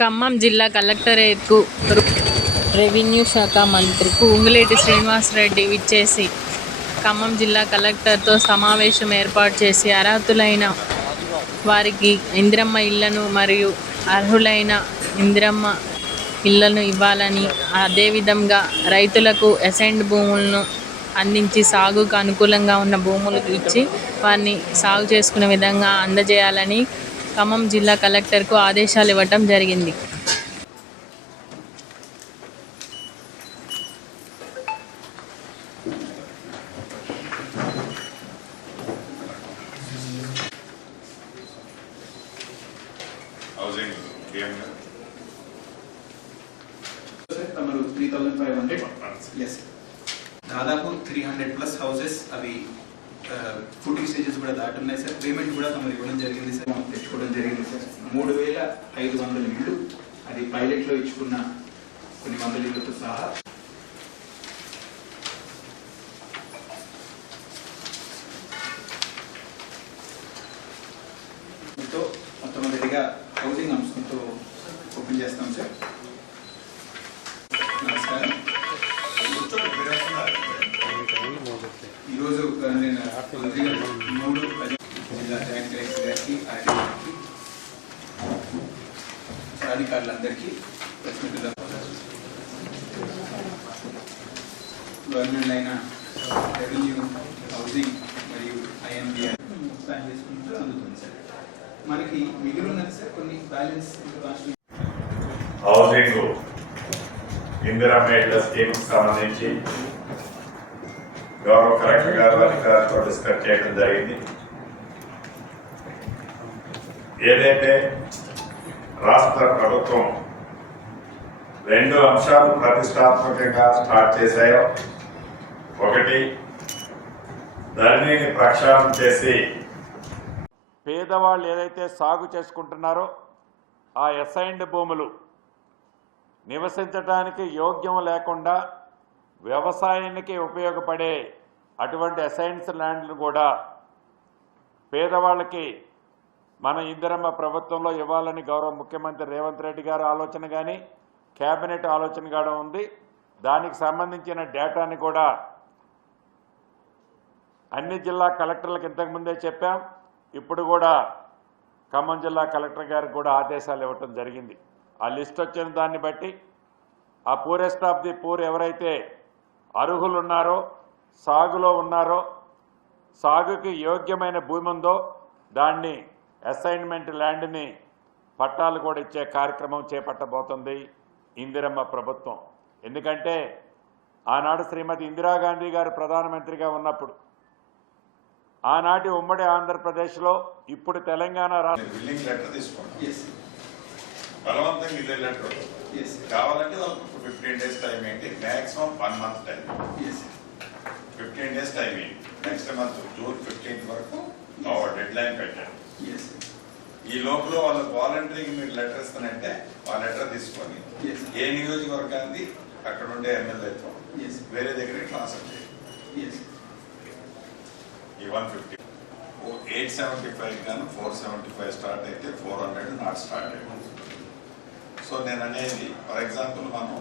ఖమ్మం జిల్లా కలెక్టరేట్కు రెవెన్యూ శాఖ మంత్రి పొంగులేటి శ్రీనివాసరెడ్డి విచ్చేసి ఖమ్మం జిల్లా కలెక్టర్తో సమావేశం ఏర్పాటు చేసి అర్హులైన వారికి ఇందిరమ్మ ఇళ్లను మరియు అర్హులైన ఇందిరమ్మ ఇళ్లను ఇవ్వాలని, అదేవిధంగా రైతులకు అసైన్డ్ భూములను అందించి సాగుకు అనుకూలంగా ఉన్న భూములు ఇచ్చి వారిని సాగు చేసుకునే విధంగా అందజేయాలని ఖమ్మం జిల్లా కలెక్టర్కు ఆదేశాలు ఇవ్వటం జరిగింది. తమరు 3500 దాదాపు 300+ హౌసెస్ అవి ఫుడ్ స్టేజెస్ కూడా దాటున్నాయి సార్. పేమెంట్ కూడా తమరు ఇవ్వడం జరిగింది సార్, తెచ్చుకోవడం జరిగింది సార్. 3500 ఇళ్ళు అది పైలట్లో ఇచ్చుకున్న కొన్ని వందల ఇళ్ళతో సహా మొట్టమొదటిగా హౌసింగ్ అంశంతో ఓపెన్ చేస్తాం సార్. నమస్కారం. ఈరోజు నేను 3 జిల్లా జాయింట్ కలెక్టర్ గారికి, ఆర్డీఓకి, అధికారులందరికీ గవర్నమెంట్ అయిన రెవెన్యూ, హౌసింగ్ మరియు ఐఎన్బిఆర్ ప్లాన్ చేసుకుంటూ అందుతుంది సార్. మనకి మిగిలి ఉన్నది సార్ కొన్ని బ్యాలెన్స్ హౌసింగ్ ఇందిరమ్మ ఇళ్ల స్కీమ్ సంబంధించి గౌరవ కలెక్టర్ గారు అధికారులతో డిస్కస్ చేయడం జరిగింది. ఏదైతే రాష్ట్ర ప్రభుత్వం 2 అంశాలు ప్రతిష్టాత్మకంగా స్టార్ట్ చేశాయో, ఒకటి ధరణిని ప్రక్షాళన చేసి పేదవాళ్ళు ఏదైతే సాగు చేసుకుంటున్నారో ఆ అసైన్డ్ భూములు నివసించడానికి యోగ్యం లేకుండా వ్యవసాయానికి ఉపయోగపడే అటువంటి అసైన్స్ ల్యాండ్లు కూడా పేదవాళ్ళకి మన ఇందిరమ్మ ప్రభుత్వంలో ఇవ్వాలని గౌరవ ముఖ్యమంత్రి రేవంత్ రెడ్డి గారి ఆలోచన కానీ కేబినెట్ ఆలోచన కూడా ఉంది. దానికి సంబంధించిన డేటాని కూడా అన్ని జిల్లా కలెక్టర్లకు ఇంతకుముందే చెప్పాం. ఇప్పుడు కూడా ఖమ్మం జిల్లా కలెక్టర్ గారికి కూడా ఆదేశాలు ఇవ్వటం జరిగింది. ఆ లిస్ట్ వచ్చిన దాన్ని బట్టి ఆ పూరెస్ట్ ఆఫ్ ది పూర్ ఎవరైతే అర్హులు ఉన్నారో, సాగులో ఉన్నారో, సాగుకి యోగ్యమైన భూమి ఉందో దాన్ని అసైన్మెంట్ ల్యాండ్ని పట్టాలు కూడా ఇచ్చే కార్యక్రమం చేపట్టబోతుంది ఇందిరమ్మ ప్రభుత్వం. ఎందుకంటే ఆనాడు శ్రీమతి ఇందిరాగాంధీ గారు ప్రధానమంత్రిగా ఉన్నప్పుడు ఆనాటి ఉమ్మడి ఆంధ్రప్రదేశ్లో ఇప్పుడు తెలంగాణ బిల్డింగ్ లెటర్ తీసుకోండి, బలవంతంగా ఇదే లెటర్ కావాలంటే 15 days టైం ఏంటి, maximum 1 month time, 15 days time ఏంటి. నెక్స్ట్ మంత్ June 15th వరకు డెడ్ లైన్ పెట్టండి. ఈ లోపల వాళ్ళకి వాలంటరీగా మీరు లెటర్ ఇస్తానంటే ఆ లెటర్ తీసుకొని ఏ నియోజకవర్గాన్ని అక్కడ ఉండే ఎమ్మెల్యేతో వేరే దగ్గరికి ట్రాన్స్ఫర్ చేయండి. ఈ 150 875 కానీ 475 స్టార్ట్ అయితే 400 నాట్ స్టార్ట్ అయ్యింది. సో నేను అనేది ఫర్ ఎగ్జాంపుల్ మనం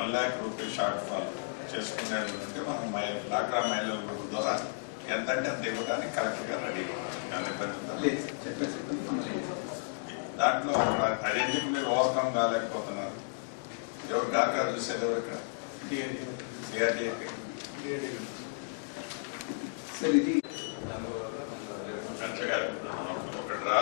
1 lakh రూపీస్ షార్ట్ ఫాల్ చేసుకునేది ఉంటే మనం డాక్రా మహిళల గ్రూప్ ద్వారా ఎంత అంటే అంత ఇవ్వడానికి కలెక్టర్ గారు రెడీ దాంట్లో అదే మీరు ఓవర్కమ్ కాలేకపోతున్నారు. ఎవరు డాక్రా చూసేది ఎవరు ఇక్కడ ఒకటి రా